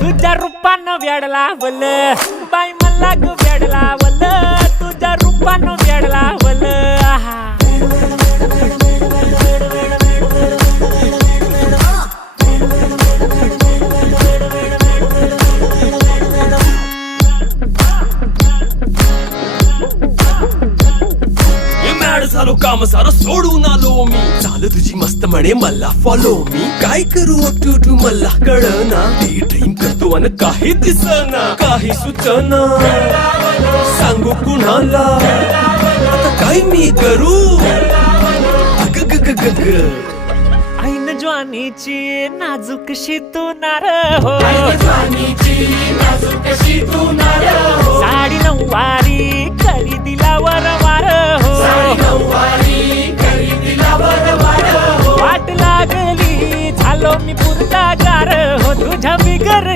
तुझ्या रूपानं वेडला वल बाई मला ग वेडला वल तुझ्या रूपानं वेडला वल झालो काम सारा सोडून आलो मी झालं तुझी मस्त म्हणे मला फॉलो मी काय करू टू मला कळना ती ड्रीम करतो आणि काही दिसना काही सुचना सांगू कुणाला आता काय मी करू अग ग ग ग ग ऐन ज्वानीची नाजूकशी तू नार हो साडी नऊवारी करी दिला वरवार हो वाट लागली झालो मी पुरता गार हो तुझ्या बिगर